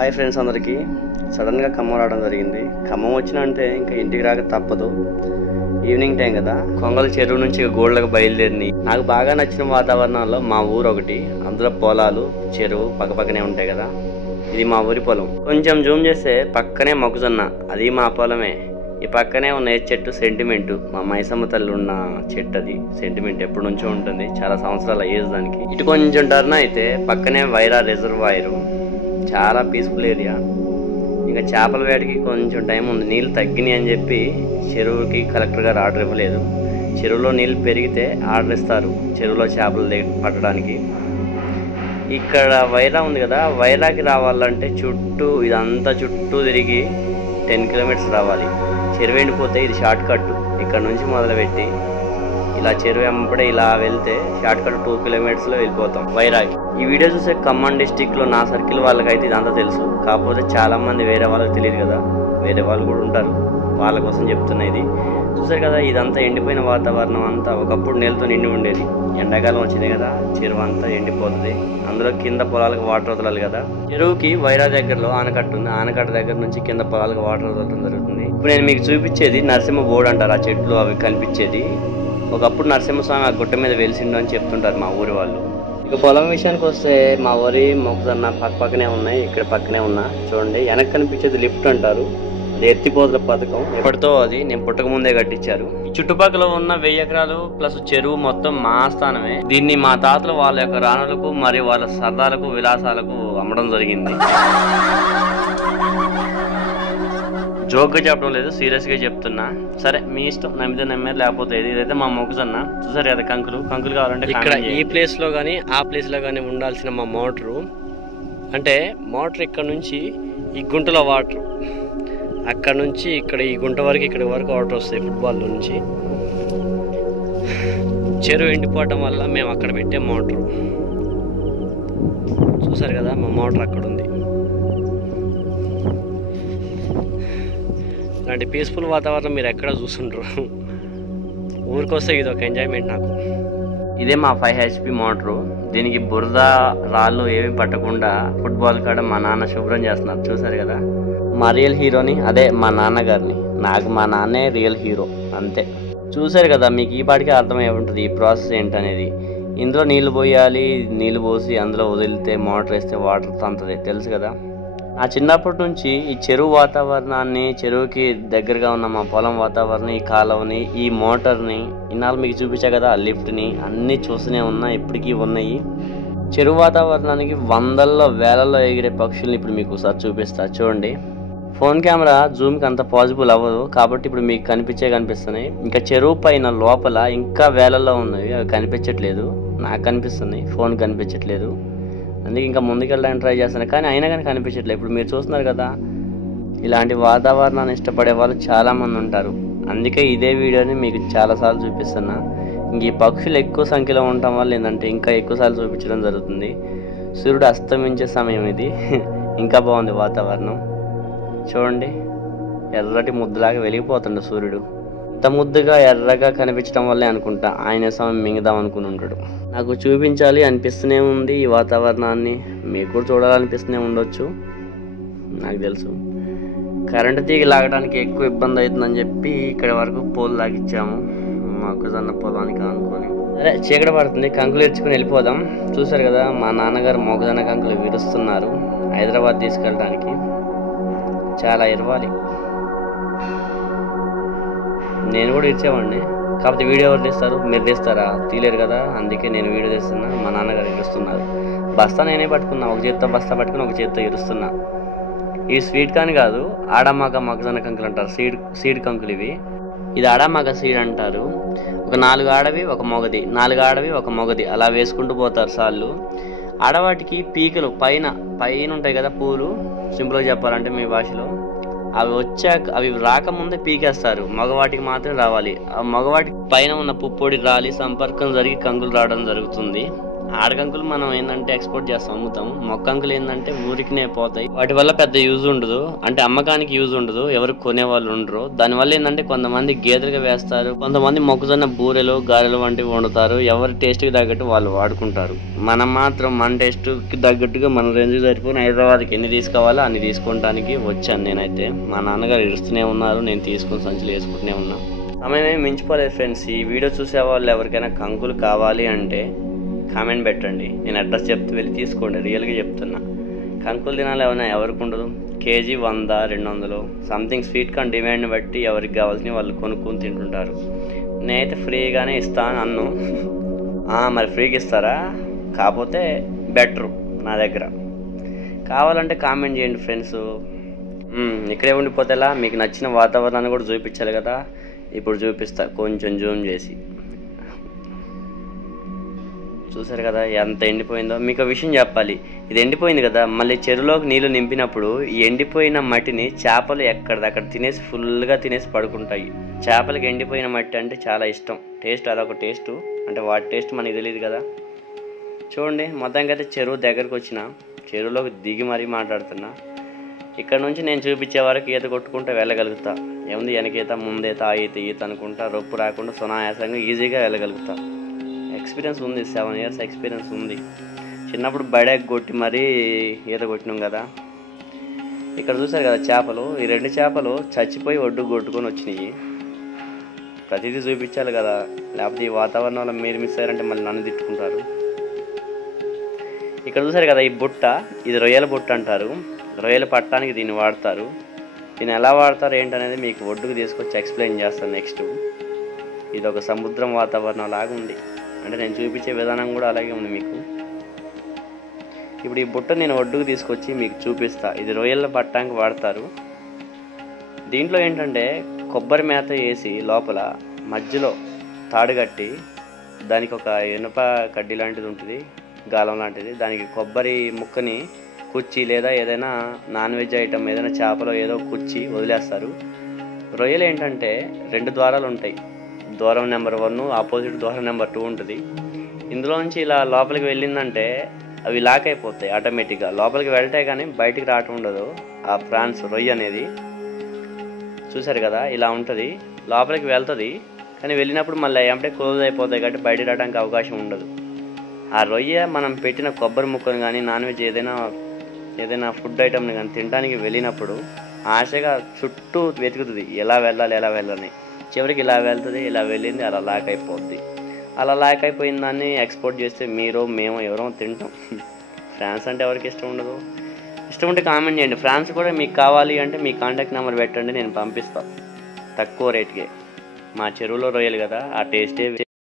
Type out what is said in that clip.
Hi friends అందరికీ. సడన్గా ఖమ్మం రావడం జరిగింది. ఖమ్మం వచ్చినా అంటే ఇంకా ఇంటికి రాక తప్పదు. ఈవినింగ్ టైం కదా, కొంగల చెరువు నుంచి గోళ్ళకు బయలుదేరినాయి. నాకు బాగా నచ్చిన వాతావరణంలో మా ఊరు ఒకటి, అందులో పొలాలు చెరువు పక్కపక్కనే ఉంటాయి కదా. ఇది మా ఊరి పొలం. కొంచెం జూమ్ చేస్తే పక్కనే మొక్కజొన్న, అది మా పొలమే. ఈ పక్కనే ఉన్న చెట్టు సెంటిమెంట్, మా మైసమ్మ తల్లి ఉన్న చెట్టు. అది సెంటిమెంట్ ఎప్పటి నుంచో ఉంటుంది, చాలా సంవత్సరాల ఏజ్ దానికి. ఇటు కొంచెం టర్న్ అయితే పక్కనే వైరా రిజర్వాయర్, చాలా పీస్ఫుల్ ఏరియా. ఇంకా చేపల వేటకి కొంచెం టైం ఉంది. నీళ్ళు తగ్గినాయి అని చెప్పి చెరువుకి కలెక్టర్ గారు ఆర్డర్ ఇవ్వలేదు. చెరువులో నీళ్ళు పెరిగితే ఆర్డర్ ఇస్తారు చెరువులో చేపలు పట్టడానికి. ఇక్కడ వైరా ఉంది కదా, వైరాకి రావాలంటే ఇదంతా చుట్టూ తిరిగి 10 కిలోమీటర్స్ రావాలి. చెరువు ఎండిపోతే ఇది షార్ట్ కట్. ఇక్కడ నుంచి మొదలుపెట్టి ఇలా చెరువు వెంబడే ఇలా వెళ్తే షార్ట్ కట్ 2 కిలోమీటర్స్లో వెళ్ళిపోతాం వైరాకి. ఈ వీడియో చూసే ఖమ్మం డిస్టిక్లో నా సర్కిల్ వాళ్ళకైతే ఇదంతా తెలుసు. కాకపోతే చాలామంది వేరే వాళ్ళకి తెలియదు కదా, వేరే వాళ్ళు కూడా ఉంటారు, వాళ్ళ కోసం చెప్తున్నా. ఇది చూసారు కదా, ఇదంతా ఎండిపోయిన వాతావరణం అంతా ఒకప్పుడు నీళ్ళతో నిండి ఉండేది. ఎండాకాలం వచ్చింది కదా, చెరువు అంతా ఎండిపోతుంది. అందులో కింద పొలాలకు వాటర్ వదలాలి కదా. చెరువుకి వైరా దగ్గరలో ఆనకట్ట ఉంది. ఆనకట్ట దగ్గర నుంచి కింద పొలాలకు వాటర్ వదలడం జరుగుతుంది. ఇప్పుడు నేను మీకు చూపించేది నరసింహ బోర్డు అంటారు. ఆ చెట్లు అవి కనిపించేది. ఒకప్పుడు నరసింహస్వామి ఆ గుట్ట మీద వెలిసిండు అని చెప్తుంటారు మా ఊరి వాళ్ళు. ఇక పొలం విషయానికి వస్తే మా ఊరి మొక్కజొన్న పక్కనే ఉన్నాయి. ఇక్కడ పక్కనే ఉన్నా చూడండి, వెనక్కి కనిపించేది లిఫ్ట్ అంటారు. అది ఎత్తిపోతల పథకం. ఎప్పటితో అది నేను పుట్టక ముందే కట్టించారు. ఈ చుట్టుపక్కల ఉన్న 1000 ఎకరాలు ప్లస్ చెరువు మొత్తం మా స్థానమే. దీన్ని మా తాతలు వాళ్ళ యొక్క రాణులకు మరియు వాళ్ళ సరదాలకు విలాసాలకు అమ్మడం జరిగింది. జోక్గా చెప్పడం లేదు, సీరియస్గా చెప్తున్నా. సరే మీ ఇష్టం, నమ్మితే నమ్మారు, లేకపోతే ఇదైతే మా మొక్కజొన్న. చూసారు కదా, కంకులు కావాలంటే ఇక్కడ ఈ ప్లేస్లో కానీ ఆ ప్లేస్లో కానీ ఉండాల్సిన మా మోటరు. అంటే మోటార్ ఇక్కడ నుంచి ఈ గుంటలో వాటర్, అక్కడ నుంచి ఇక్కడ ఈ గుంట వరకు ఇక్కడి వరకు వాటర్ వస్తాయి ఫుట్బాల్ నుంచి. చెరువు ఎండిపోవడం వల్ల మేము అక్కడ పెట్టే మోటరు. చూసారు కదా, మా మోటార్ అక్కడ ఉంది. ఇలాంటి పీస్ఫుల్ వాతావరణం మీరు ఎక్కడ చూస్తుంటారు. ఊరికొస్తే ఇది ఒక ఎంజాయ్మెంట్ నాకు. ఇదే మా 5 HP మోటరు. దీనికి బురద రాళ్ళు ఏమి పట్టకుండా ఫుట్బాల్ కాడ మా నాన్న శుభ్రం చేస్తున్నారు. చూసారు కదా, మా రియల్ హీరోని, అదే మా నాన్నగారిని. నాకు మా నాన్నే రియల్ హీరో, అంతే. చూసారు కదా, మీకు ఈ పాటికే అర్థమై ఉంటుంది ఈ ప్రాసెస్ ఏంటనేది. ఇందులో నీళ్ళు పోయాలి, నీళ్ళు పోసి అందులో వదిలితే మోటార్ వేస్తే వాటర్ తంతది, తెలుసు కదా. నా చిన్నప్పటి నుంచి ఈ చెరువు వాతావరణాన్ని, చెరువుకి దగ్గరగా ఉన్న మా పొలం వాతావరణం, ఈ కాలువని, ఈ మోటార్ని ఇన్నాళ్ళు మీకు చూపించా కదా, ఆ లిఫ్ట్ని అన్నీ చూస్తూనే ఉన్నా, ఇప్పటికీ ఉన్నాయి. చెరువు వాతావరణానికి వందల్లో వేలల్లో ఎగిరే పక్షుల్ని ఇప్పుడు మీకు ఒకసారి చూపిస్తా చూడండి. ఫోన్ కెమెరా జూమ్కి అంత పాసిబుల్ అవ్వదు కాబట్టి ఇప్పుడు మీకు కనిపిస్తున్నాయి. ఇంకా చెరువు పైన లోపల ఇంకా వేలల్లో ఉన్నవి, అవి కనిపించట్లేదు. నాకు కనిపిస్తున్నాయి, ఫోన్ కనిపించట్లేదు. అందుకే ఇంకా ముందుకెళ్ళడానికి ట్రై చేస్తాను, కానీ అయినా కానీ కనిపించట్లేదు. ఇప్పుడు మీరు చూస్తున్నారు కదా, ఇలాంటి వాతావరణాన్ని ఇష్టపడే వాళ్ళు చాలామంది ఉంటారు. అందుకే ఇదే వీడియోని మీకు చాలాసార్లు చూపిస్తున్నా. ఇంక ఈ పక్షులు ఎక్కువ సంఖ్యలో ఉండటం వల్ల ఏంటంటే ఇంకా ఎక్కువసార్లు చూపించడం జరుగుతుంది. సూర్యుడు అస్తమించే సమయం ఇది. ఇంకా బాగుంది వాతావరణం. చూడండి, ఎర్రటి ముద్దులాగా వెలిగిపోతుండే సూర్యుడు. ఇంత ముద్దుగా ఎర్రగా కనిపించడం వల్లే అనుకుంటా ఆయన సమయం మింగుదాం అనుకుని ఉంటాడు. నాకు చూపించాలి అనిపిస్తూనే ఉంది ఈ వాతావరణాన్ని. మీకు కూడా చూడాలనిపిస్తూనే ఉండొచ్చు, నాకు తెలుసు. కరెంటు తీగ లాగడానికి ఎక్కువ ఇబ్బంది అవుతుందని చెప్పి ఇక్కడ వరకు పోల్ లాగిచ్చాము మొక్కజొన్న పొలానికి అనుకొని. అదే చీకటి పడుతుంది, కంకులు ఇచ్చుకుని వెళ్ళిపోదాం. చూసారు కదా, మా నాన్నగారు మొక్కజొన్న కంకులు విరుస్తున్నారు హైదరాబాద్ తీసుకెళ్ళడానికి. చాలా ఇరవాలి, నేను కూడా ఇచ్చేవాడిని. కాకపోతే వీడియో ఎవరు తీస్తారు, మీరు తీస్తారా? తీలేరు కదా, అందుకే నేను వీడియో తీస్తున్నా. మా నాన్నగారు ఇరుస్తున్నారు. బస్తా నేనే పట్టుకున్నా, ఒక చేత్తో బస్తా పట్టుకుని ఒక చేత్తో ఇరుస్తున్నా. ఈ స్వీట్ కాని కాదు, ఆడమగ మొక్కజొన్న కంకులు అంటారు, సీడ్ కంకులు ఇవి. ఇది ఆడమగ సీడ్ అంటారు. ఒక 4 ఆడవి ఒక మొగది, 4 ఆడవి ఒక మొగది, అలా వేసుకుంటూ పోతారు సాళ్ళు. ఆడవాటికి పీకలు పైన ఉంటాయి కదా పూలు, సింపుల్గా చెప్పాలంటే మీ భాషలో. అవి వచ్చాక, అవి రాకముందే పీకేస్తారు. మగవాటికి మాత్రం రావాలి. ఆ మగవాటికి పైన ఉన్న పుప్పొడి రాలి సంపర్కం జరిగి కంకులు రావడం జరుగుతుంది. ఆడకంకులు మనం ఏంటంటే ఎక్స్పోర్ట్ చేస్తాం, అమ్ముతాం. మొక్కంకులు ఏంటంటే ఊరికినే పోతాయి, వాటి వల్ల పెద్ద యూజ్ ఉండదు, అంటే అమ్మకానికి యూజ్ ఉండదు, ఎవరు కొనేవాళ్ళు ఉండరు. దానివల్ల ఏంటంటే కొంతమంది గేదెలుగా వేస్తారు, కొంతమంది మొక్కజొన్న బూరెలు గారెలు వంటివి వండుతారు. ఎవరి టేస్ట్కి తగ్గట్టు వాళ్ళు వాడుకుంటారు. మనం మాత్రం మన టేస్ట్కి తగ్గట్టుగా మన రేంజ్కి సరిపోయిన హైదరాబాద్కి ఎన్ని తీసుకోవాలో అన్ని తీసుకోవడానికి వచ్చాను నేనైతే. మా నాన్నగారు ఇడుస్తూనే ఉన్నారు, నేను తీసుకుని సంచులు వేసుకుంటూనే ఉన్నా. సమయం ఏమి మించిపోలేదు ఫ్రెండ్స్. ఈ వీడియో చూసే వాళ్ళు ఎవరికైనా కంకులు కావాలి అంటే కామెంట్ పెట్టండి, నేను అడ్రస్ చెప్తే వెళ్ళి తీసుకోండి. రియల్గా చెప్తున్నా, కంకులు తినాలి ఏమైనా ఎవరికి ఉండదు. KG 100, 200 something. స్వీట్ కార్న్ డిమాండ్ని బట్టి ఎవరికి కావాల్సినవి వాళ్ళు కొనుక్కొని తింటుంటారు. నేనైతే ఫ్రీగానే ఇస్తాను అన్ను. మరి ఫ్రీగా ఇస్తారా? కాకపోతే బెటరు నా దగ్గర. కావాలంటే కామెంట్ చేయండి ఫ్రెండ్స్. ఇక్కడే ఉండిపోతేలా? మీకు నచ్చిన వాతావరణాన్ని కూడా చూపించాలి కదా. ఇప్పుడు చూపిస్తా, కొంచెం జూమ్ చేసి. చూసారు కదా ఎంత ఎండిపోయిందో. మీకు విషయం చెప్పాలి, ఇది ఎండిపోయింది కదా, మళ్ళీ చెరువులోకి నీళ్లు నింపినప్పుడు ఈ ఎండిపోయిన మట్టిని చేపలు ఎక్కడిదక్కడ తినేసి ఫుల్గా తినేసి పడుకుంటాయి. చేపలకి ఎండిపోయిన మట్టి అంటే చాలా ఇష్టం. టేస్ట్ అదొక టేస్ట్, అంటే వాటి టేస్ట్ మనకి తెలియదు కదా. చూడండి, మొత్తానికి అయితే చెరువు దగ్గరకు వచ్చిన, చెరువులోకి దిగి మరీ మాట్లాడుతున్నా. ఇక్కడ నుంచి నేను చూపించే వరకు ఈత కొట్టుకుంటూ వెళ్ళగలుగుతా. ఏముంది, వెనకీత ముందేత ఈత అనుకుంటా, రొప్పు రాకుండా సునాయాసంగా ఈజీగా వెళ్ళగలుగుతా. ఎక్స్పీరియన్స్ ఉంది, 7 years ఎక్స్పీరియన్స్ ఉంది. చిన్నప్పుడు బడేకి కొట్టి మరీ ఈత కొట్టినాం కదా. ఇక్కడ చూసారు కదా చేపలు, ఈ 2 చేపలు చచ్చిపోయి ఒడ్డుకు కొట్టుకొని వచ్చినాయి. ప్రతిదీ చూపించాలి కదా, లేకపోతే ఈ వాతావరణంలో మీరు మిస్ అయ్యారంటే మళ్ళీ నన్ను తిట్టుకుంటారు. ఇక్కడ చూసారు కదా ఈ బుట్ట, ఇది రొయ్యల బుట్ట అంటారు. రొయ్యలు పట్టడానికి దీన్ని వాడతారు. దీన్ని ఎలా వాడతారు ఏంటనేది మీకు ఒడ్డుకు తీసుకొచ్చి ఎక్స్ప్లెయిన్ చేస్తాను నెక్స్ట్. ఇది ఒక సముద్రం వాతావరణం లాగా ఉంది, అంటే నేను చూపించే విధానం కూడా అలాగే ఉంది మీకు. ఇప్పుడు ఈ బుట్ట నేను ఒడ్డుకు తీసుకొచ్చి మీకు చూపిస్తా. ఇది రొయ్యల పట్టడానికి వాడతారు. దీంట్లో ఏంటంటే కొబ్బరి మేత వేసి లోపల మధ్యలో తాడు కట్టి, దానికి ఒక ఇనుప కడ్డీ లాంటిది ఉంటుంది, గాలం లాంటిది, దానికి కొబ్బరి ముక్కని కుచ్చి లేదా ఏదైనా నాన్ వెజ్ ఐటమ్ ఏదైనా చేపలో ఏదో కుచ్చి వదిలేస్తారు. రొయ్యలు ఏంటంటే 2 ద్వారాలు ఉంటాయి. ద్వారం నెంబర్ 1, ఆపోజిట్ ద్వారం నెంబర్ 2 ఉంటుంది. ఇందులోంచి ఇలా లోపలికి వెళ్ళిందంటే అవి లాక్ అయిపోతాయి ఆటోమేటిక్గా. లోపలికి వెళ్తే కానీ బయటికి రావటం ఉండదు ఆ ప్రాన్స్ రొయ్య అనేది. చూసారు కదా ఇలా ఉంటుంది, లోపలికి వెళ్తుంది కానీ వెళ్ళినప్పుడు మళ్ళీ ఏమంటే క్లోజ్ అయిపోతాయి కాబట్టి బయటికి రావడానికి అవకాశం ఉండదు. ఆ రొయ్య మనం పెట్టిన కొబ్బరి ముక్కను కానీ నాన్ వెజ్ ఏదైనా ఫుడ్ ఐటమ్ని కానీ తినడానికి వెళ్ళినప్పుడు ఆశగా చుట్టూ వెతుకుతుంది ఎలా వెళ్ళాలని. చివరికి ఇలా వెళ్తుంది, ఇలా వెళ్ళింది, అలా లాక్ అయిపోద్ది. అలా లాక్ అయిపోయిన దాన్ని ఎక్స్పోర్ట్ చేస్తే మేము ఎవరో తింటాం. ఫ్రాన్స్ అంటే ఎవరికి ఇష్టం ఉండదు. ఇష్టం ఉంటే కామెంట్ చేయండి. ఫ్రాన్స్ కూడా మీకు కావాలి అంటే మీ కాంటాక్ట్ నెంబర్ పెట్టండి, నేను పంపిస్తాను తక్కువ రేట్కే. మా చెరువులో రొయ్యలు కదా, ఆ టేస్టే